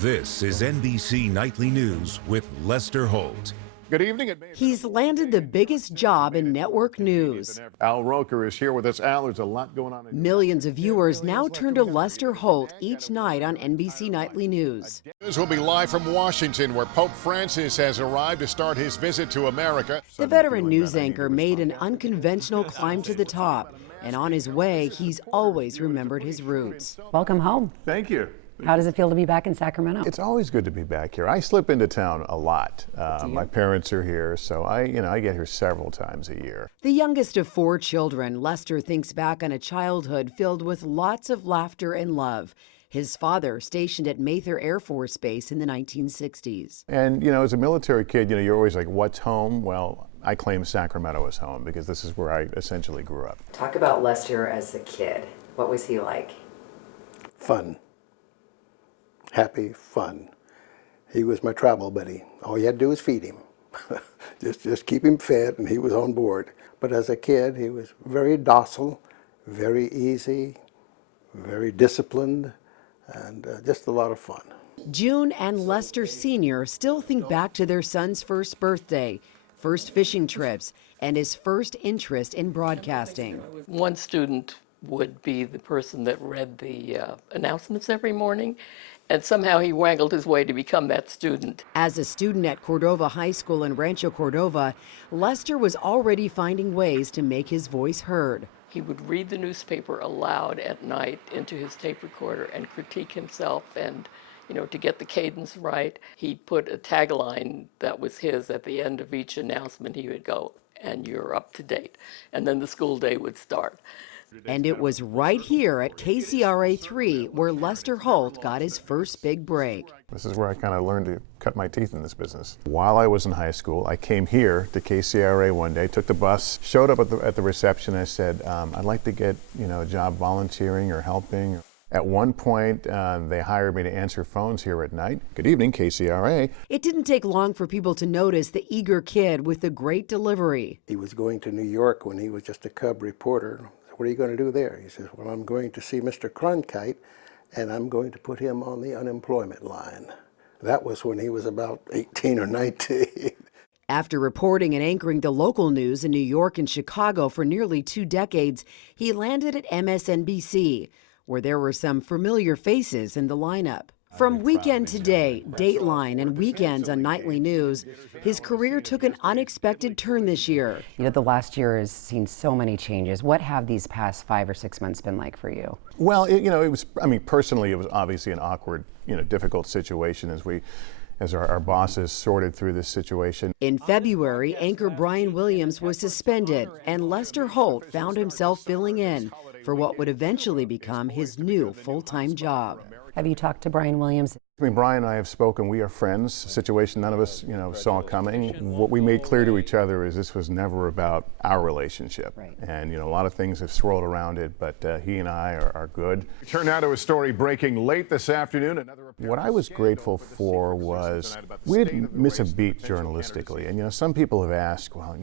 This is NBC Nightly News with Lester Holt. Good evening. He's landed the biggest job in network news. Al Roker is here with us. Al, there's a lot going on. Millions of viewers now turn to Lester Holt each night on NBC Nightly News. News will be live from Washington, where Pope Francis has arrived to start his visit to America. The veteran news anchor made an unconventional climb to the top, and on his way, he's always remembered his roots. Welcome home. Thank you. How does it feel to be back in Sacramento? It's always good to be back here. I slip into town a lot. My parents are here, so I get here several times a year. The youngest of 4 children, Lester thinks back on a childhood filled with lots of laughter and love. His father stationed at Mather Air Force Base in the 1960s. And, as a military kid, you're always like, what's home? Well, I claim Sacramento as home because this is where I essentially grew up. Talk about Lester as a kid. What was he like? Fun. Happy, fun. He was my travel buddy. All you had to do was feed him. just keep him fed and he was on board. But as a kid, he was very docile, very easy, very disciplined, and just a lot of fun. June and Lester Sr. still think back to their son's first birthday, first fishing trips, and his first interest in broadcasting. One student would be the person that read the announcements every morning, and somehow he wangled his way to become that student. As a student at Cordova High School in Rancho Cordova, Lester was already finding ways to make his voice heard. He would read the newspaper aloud at night into his tape recorder and critique himself, and to get the cadence right. He'd put a tagline that was his at the end of each announcement. He would go, "And you're up to date," and then the school day would start. And it was right here at KCRA 3 where Lester Holt got his first big break. This is where I kind of learned to cut my teeth in this business. While I was in high school, I came here to KCRA one day, took the bus, showed up at the reception. I said, I'd like to get a job volunteering or helping. At one point, they hired me to answer phones here at night. Good evening, KCRA. It didn't take long for people to notice the eager kid with the great delivery. He was going to New York when he was just a cub reporter. What are you going to do there? He says, well, I'm going to see Mr. Cronkite, and I'm going to put him on the unemployment line. That was when he was about 18 or 19. After reporting and anchoring the local news in New York and Chicago for nearly 2 decades, he landed at MSNBC, where there were some familiar faces in the lineup. From Weekend Today, Dateline, and Weekends on Nightly News, his career took an unexpected turn this year. The last year has seen so many changes. What have these past 5 or 6 months been like for you? Well, it was, personally, it was obviously an awkward, difficult situation as our bosses sorted through this situation. In February, anchor Brian Williams was suspended, and Lester Holt found himself filling in for what would eventually become his new full-time job. Have you talked to Brian Williams? Brian and I have spoken. We are friends. A situation none of us, saw coming. What we made clear to each other is this was never about our relationship. Right. And, a lot of things have swirled around it, but he and I are good. Turn now to a story breaking late this afternoon. What I was grateful for was we didn't miss a beat journalistically. And, some people have asked, well,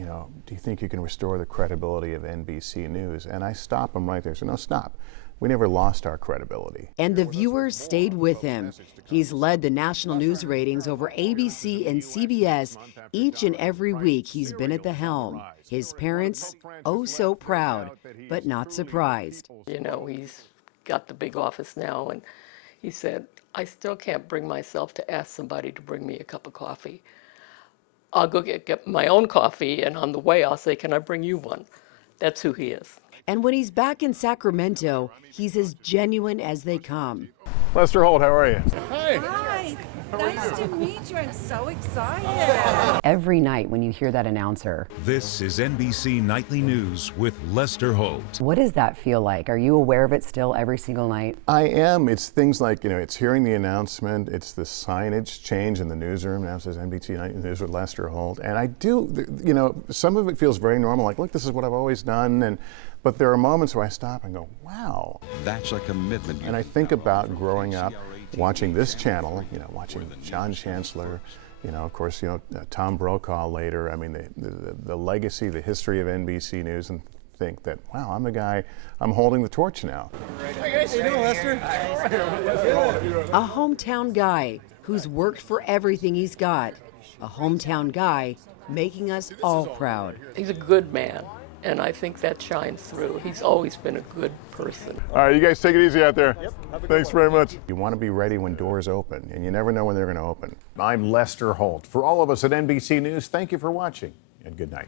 do you think you can restore the credibility of NBC News? And I stop them right there. So, no, stop. We never lost our credibility. And the viewers stayed with him. He's led the national news ratings over ABC and CBS each and every week he's been at the helm. His parents, oh so proud, but not surprised. He's got the big office now, and he said, I still can't bring myself to ask somebody to bring me a cup of coffee. I'll go get my own coffee, and on the way I'll say, can I bring you one? That's who he is. And when he's back in Sacramento, he's as genuine as they come. Lester Holt, how are you? Hey. Hi. Nice to meet you. I'm so excited. Every night when you hear that announcer. This is NBC Nightly News with Lester Holt. What does that feel like? Are you aware of it still every single night? I am. It's things like, it's hearing the announcement, it's the signage change in the newsroom. Now it says NBC Nightly News with Lester Holt. And I do, some of it feels very normal, like, look, this is what I've always done. But there are moments where I stop and go, wow. That's a commitment. And I think about growing up, watching this channel, watching John Chancellor, of course, Tom Brokaw later. The legacy, the history of NBC News, and think that, wow, I'm the guy, I'm holding the torch now. Hey guys, how you doing, Lester? A hometown guy who's worked for everything he's got. A hometown guy making us all proud. He's a good man, and I think that shines through. He's always been a good person. All right, you guys take it easy out there. Yep, thanks very much. You want to be ready when doors open, and you never know when they're going to open. I'm Lester Holt. For all of us at NBC News, thank you for watching, and good night.